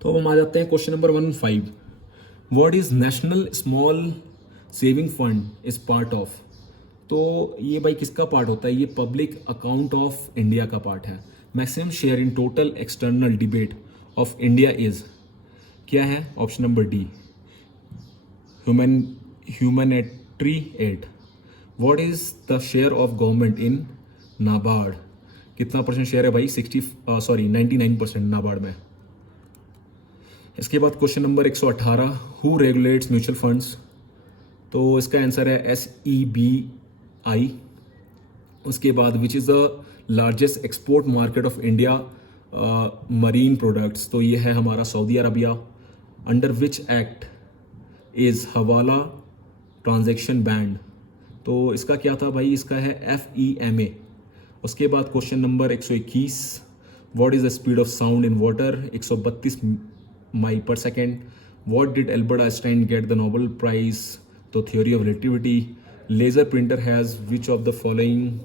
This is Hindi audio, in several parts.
तो अब हम आ जाते हैं question number 115। What is national small saving fund is part of. तो ये भाई किसका पार्ट होता है? ये पब्लिक अकाउंट ऑफ इंडिया का पार्ट है। Maximum share in total external डिबेट ऑफ इंडिया इज, क्या है? Option number D, humanitarian aid. What is the share of government in NABARD. कितना परसेंट शेयर है भाई? 99% नाबार्ड में। इसके बाद question number 118, who regulates mutual funds. तो इसका आंसर है SEBI। उसके बाद which is the largest export market of India marine products. तो ये है हमारा Saudi Arabia. Under which act is हवाला ट्रांजैक्शन बैंड। तो इसका क्या था भाई? इसका है FEMA। उसके बाद question number 121, what is the speed of sound in water. 132 mile पर second. What did Albert Einstein get the Nobel prize. तो theory of relativity. Laser printer has which of the following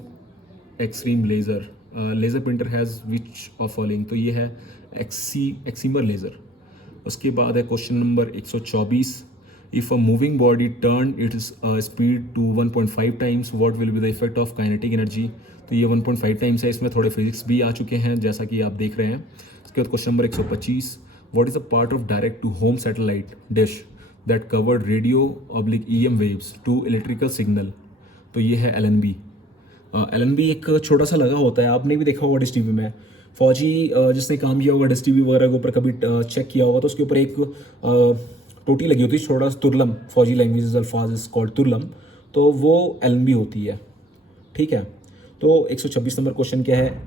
extreme laser. Laser printer has which of following. तो ये है एक्सीमर लेज़र। उसके बाद है question number 124, if a moving body turn its speed to 1.5 times what will be the effect of kinetic energy. तो ये 1.5 टाइम्स है। इसमें थोड़े फिजिक्स भी आ चुके हैं जैसा कि आप देख रहे हैं। उसके बाद question number 125, what is the part of direct to home satellite dish that covered radio waves to electrical signal. तो ये है LNB। LNB एक छोटा सा लगा होता है, आपने भी देखा होगा डिश टीवी में। फौजी जिसने काम किया होगा डिश टीवी वगैरह के ऊपर, कभी चेक किया होगा तो उसके ऊपर एक टोटी लगी होती है, छोटा सा तुरलम, फौजी लैंग्वेज अल्फाज इज कॉल्ड तुरलम। तो वो LNB होती है। ठीक है। तो 126 नंबर क्वेश्चन क्या है?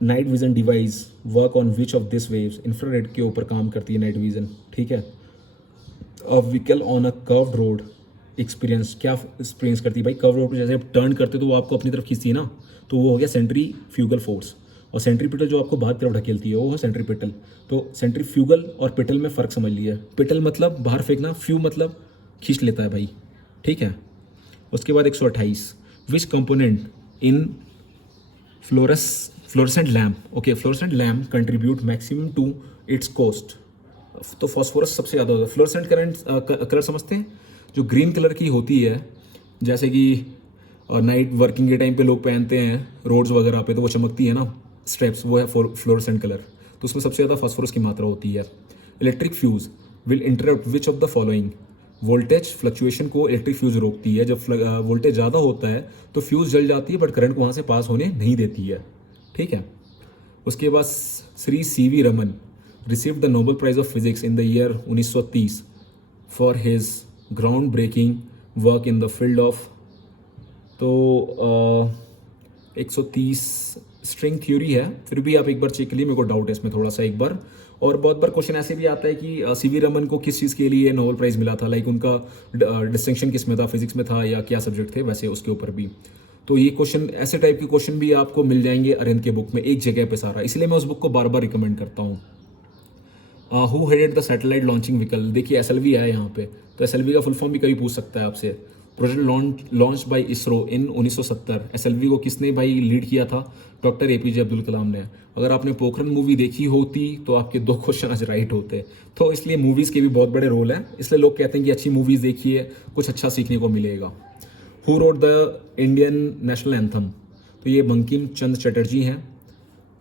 Night vision device work on which of this waves. Infrared के ऊपर काम करती है नाइट विजन। ठीक है। A vehicle on a curved road experience, क्या एक्सपीरियंस करती है भाई? कर्व रोड पर जैसे आप टर्न करते हो तो वो आपको अपनी तरफ खींचती है ना, तो वो हो गया सेंट्रीफ्यूगल फोर्स। और सेंट्रीपिटल जो आपको बाहर तरफ ढकेलती है वो है सेंट्रीपिटल। तो सेंट्रीफ्यूगल और पिटल में फ़र्क समझ लिया। पिटल मतलब बाहर फेंकना, फ्यू मतलब खींच लेता है भाई। ठीक है। उसके बाद 128, which component in fluorescent lamp, okay, fluorescent lamp contribute maximum to its cost. तो फॉस्फोरस सबसे ज़्यादा होता है। फ्लोरेसेंट करंट कलर समझते हैं, जो ग्रीन कलर की होती है, जैसे कि नाइट वर्किंग के टाइम पे लोग पहनते हैं रोड्स वगैरह पे, तो वो चमकती है ना स्ट्रेप्स, वो है फ्लोरेसेंट कलर। तो उसमें सबसे ज़्यादा फास्फोरस की मात्रा होती है। Electric fuse will interrupt which of the following. Voltage fluctuation को इलेक्ट्रिक फ्यूज़ रोकती है। जब वोल्टेज ज़्यादा होता है तो फ्यूज़ जल जाती है, बट करंट को वहाँ से पास होने नहीं देती है। ठीक है। उसके बाद Shri CV Raman received the Nobel prize of physics in the year 1930 for his ground breaking work in the field of. तो 130 स्ट्रिंग थ्योरी है, फिर भी आप एक बार चेक कर लिए, मेरे को डाउट है इसमें थोड़ा सा एक बार। और बहुत बार क्वेश्चन ऐसे भी आता है कि CV रमन को किस चीज़ के लिए नोबेल प्राइज़ मिला था, लाइक उनका डिस्टिंक्शन किस में था, फिजिक्स में था या क्या सब्जेक्ट थे, वैसे उसके ऊपर भी। तो ये क्वेश्चन, ऐसे टाइप के क्वेश्चन भी आपको मिल जाएंगे अरिहंत के बुक में एक जगह पे सारा, इसलिए मैं उस बुक को बार बार रिकमेंड करता हूँ। Who headed the satellite launching vehicle. देखिए SLV है यहाँ पे, तो SLV का फुल फॉर्म भी कभी पूछ सकता है आपसे। Project launch by ISRO in 1970। SLV को किसने भाई लीड किया था? डॉक्टर APJ अब्दुल कलाम ने। अगर आपने पोखरन मूवी देखी होती तो आपके 2 क्वेश्चन आज राइट होते। तो इसलिए मूवीज़ के भी बहुत बड़े रोल हैं, इसलिए लोग कहते हैं कि अच्छी मूवीज़ देखिए, कुछ अच्छा सीखने को मिलेगा। Who wrote the Indian national anthem. तो ये बंकिम चंद्र चटर्जी हैं।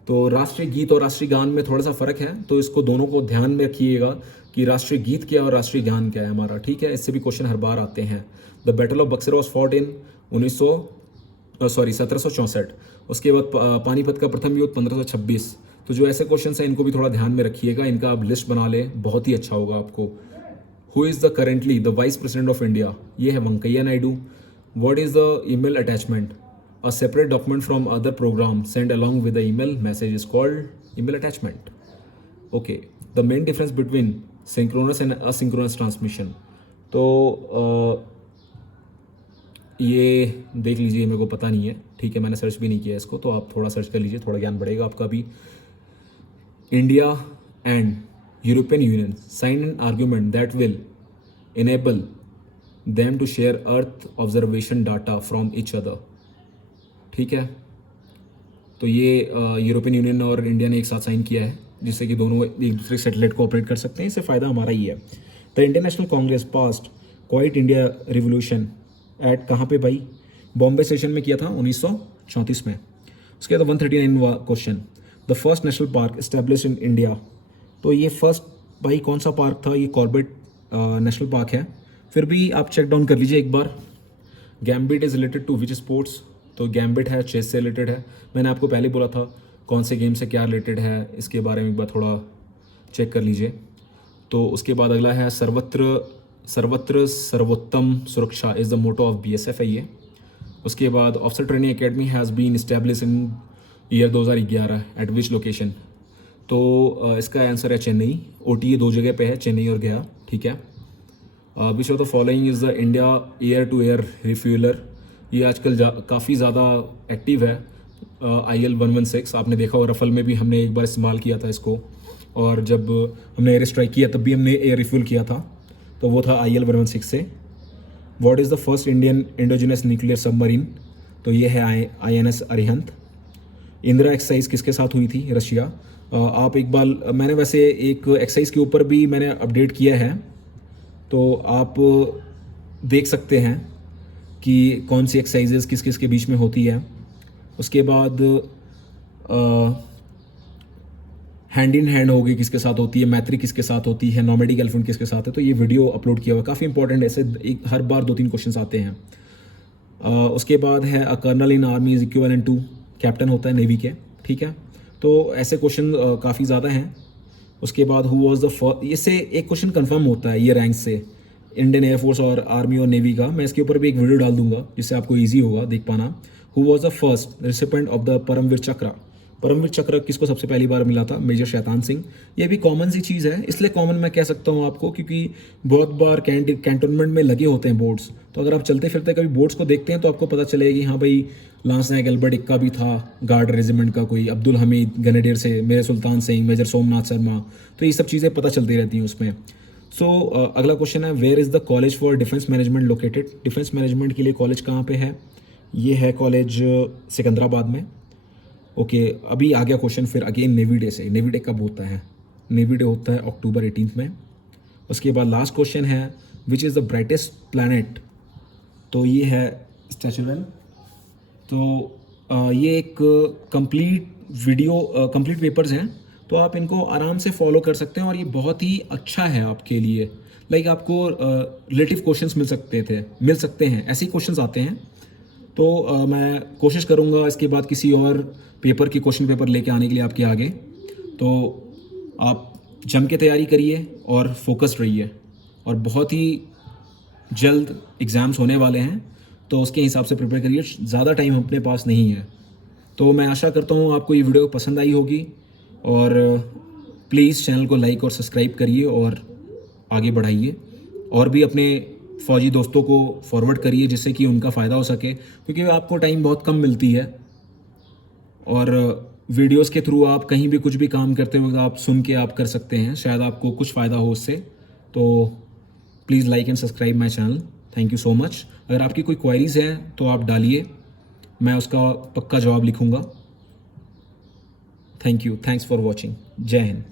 तो राष्ट्रीय गीत और राष्ट्रीय गान में थोड़ा सा फ़र्क है, तो इसको दोनों को ध्यान में रखिएगा कि राष्ट्रीय गीत क्या और राष्ट्रीय गान क्या है हमारा। ठीक है। इससे भी क्वेश्चन हर बार आते हैं। The battle of Buxar was fought in 1764। उसके बाद पानीपत का प्रथम युद्ध 1526। तो जो ऐसे क्वेश्चन हैं इनको भी थोड़ा ध्यान में रखिएगा, इनका आप लिस्ट बना लें, बहुत ही अच्छा होगा आपको। Who is the currently the vice president of India. ये है Venkaiah Naidu. What is the email attachment. A separate document from other program sent along with the email message is called email attachment. Okay, the main difference between synchronous and asynchronous transmission. तो ये देख लीजिए, मेरे को पता नहीं है। ठीक है, मैंने सर्च भी नहीं किया इसको, तो आप थोड़ा सर्च कर लीजिए, थोड़ा ज्ञान बढ़ेगा आपका भी। India and European Union sign an argument that will enable them to share earth observation data from each other. ठीक है। तो ये यूरोपियन यूनियन और इंडिया ने एक साथ साइन किया है। जिससे कि दोनों एक दूसरे सैटेलाइट को ऑपरेट कर सकते हैं। इससे फ़ायदा हमारा ही है। The Indian National Congress passed quit India resolution at कहाँ पे भाई? बॉम्बे सेशन में किया था 1934 में। उसके बाद 139 question, the first national park establish in India. तो ये फर्स्ट भाई कौन सा पार्क था? ये कॉर्बेट नेशनल पार्क है। फिर भी आप चेक डाउन कर लीजिए एक बार। Gambit is related to which sports? तो गैम्बिट है चेस से रिलेटेड है। मैंने आपको पहले बोला था कौन से गेम से क्या रिलेटेड है, इसके बारे में एक बार थोड़ा चेक कर लीजिए। तो उसके बाद अगला है सर्वत्र सर्वोत्तम सुरक्षा is the motto of BSF है ये। उसके बाद officer training academy has been establish in year 2011 at which location? तो इसका आंसर है चेन्नई। OTA 2 जगह पे है, चेन्नई और गया, ठीक है। Which of the following is the India air to air refueller? ये आजकल काफ़ी ज़्यादा एक्टिव है। IL-116 आपने देखा होगा, रफल में भी हमने एक बार इस्तेमाल किया था इसको, और जब हमने एयर स्ट्राइक किया तब भी हमने एयर रिफ्यूल किया था, तो वो था IL-116 से। What is the first Indian indigenous nuclear submarine? तो ये है INS अरिहंत। इंदिरा एक्सरसाइज किसके साथ हुई थी? रशिया। आप एक बार, मैंने वैसे एक एक्सरसाइज के ऊपर भी मैंने अपडेट किया है, तो आप देख सकते हैं कि कौन सी एक्सरसाइजेस किस किस के बीच में होती है। उसके बाद हैंड इन हैंड होगी किसके साथ होती है, मैत्री किसके साथ होती है, नॉमेडिक एलिफेंट किसके साथ है। तो ये वीडियो अपलोड किया हुआ है, काफ़ी इंपॉर्टेंट, ऐसे हर बार 2-3 क्वेश्चन आते हैं। उसके बाद है a colonel in army is equivalent to? Captain होता है नेवी के, ठीक है। तो ऐसे क्वेश्चन काफ़ी ज़्यादा हैं। उसके बाद हु वाज द फर्स्ट, इससे एक क्वेश्चन कंफर्म होता है ये रैंक से, इंडियन एयरफोर्स और आर्मी और नेवी का। मैं इसके ऊपर भी एक वीडियो डाल दूंगा जिससे आपको ईजी होगा देख पाना। Who was the first recipient of the Paramvir Chakra? Paramvir चक्र किसको सबसे पहली बार मिला था? मेजर शैतान सिंह। ये भी कॉमन सी चीज़ है, इसलिए कॉमन मैं कह सकता हूँ आपको क्योंकि बहुत बार कैंटोनमेंट में लगे होते हैं बोर्ड्स। तो अगर आप चलते फिरते कभी बोर्ड्स को देखते हैं तो आपको पता चलेगा कि हाँ भाई, लांस नायक एल्बर्ट इक्का भी था गार्ड रेजिमेंट का, कोई अब्दुल हमीद ग्रेनेडियर से, मेजर सुल्तान सिंह, मेजर सोमनाथ शर्मा। तो ये सब चीज़ें पता चलती रहती हैं उसमें। सो अगला क्वेश्चन है, where is the college for defence management located? Defence management के लिए कॉलेज कहाँ पे है? ये है कॉलेज सिकंदराबाद में। ओके, अभी आ गया क्वेश्चन फिर अगेन नेवी डे से। नेवी डे कब होता है? नेवी डे होता है अक्टूबर 18 में। उसके बाद लास्ट क्वेश्चन है, which is the brightest planet? तो ये है स्टैचुरन। तो ये एक कंप्लीट पेपर्स हैं, तो आप इनको आराम से फॉलो कर सकते हैं और ये बहुत ही अच्छा है आपके लिए। लाइक आपको रिलेटिव क्वेश्चंस मिल सकते हैं, ऐसे ही क्वेश्चंस आते हैं। तो मैं कोशिश करूँगा इसके बाद किसी और पेपर की क्वेश्चन पेपर लेके आने के लिए आपके आगे। तो आप जम के तैयारी करिए और फोकस्ड रहिए, और बहुत ही जल्द एग्ज़ाम्स होने वाले हैं, तो उसके हिसाब से प्रिपेयर करिए। ज़्यादा टाइम अपने पास नहीं है। तो मैं आशा करता हूँ आपको ये वीडियो पसंद आई होगी, और प्लीज़ चैनल को लाइक और सब्सक्राइब करिए और आगे बढ़ाइए, और भी अपने फ़ौजी दोस्तों को फॉरवर्ड करिए जिससे कि उनका फ़ायदा हो सके, क्योंकि आपको टाइम बहुत कम मिलती है, और वीडियोस के थ्रू आप कहीं भी कुछ भी काम करते हो आप सुन के आप कर सकते हैं, शायद आपको कुछ फ़ायदा हो उससे। तो please like and subscribe my channel. Thank you so much. अगर आपकी कोई क्वेरीज़ है तो आप डालिए, मैं उसका पक्का जवाब लिखूँगा। Thank you, thanks for watching. जय हिंद।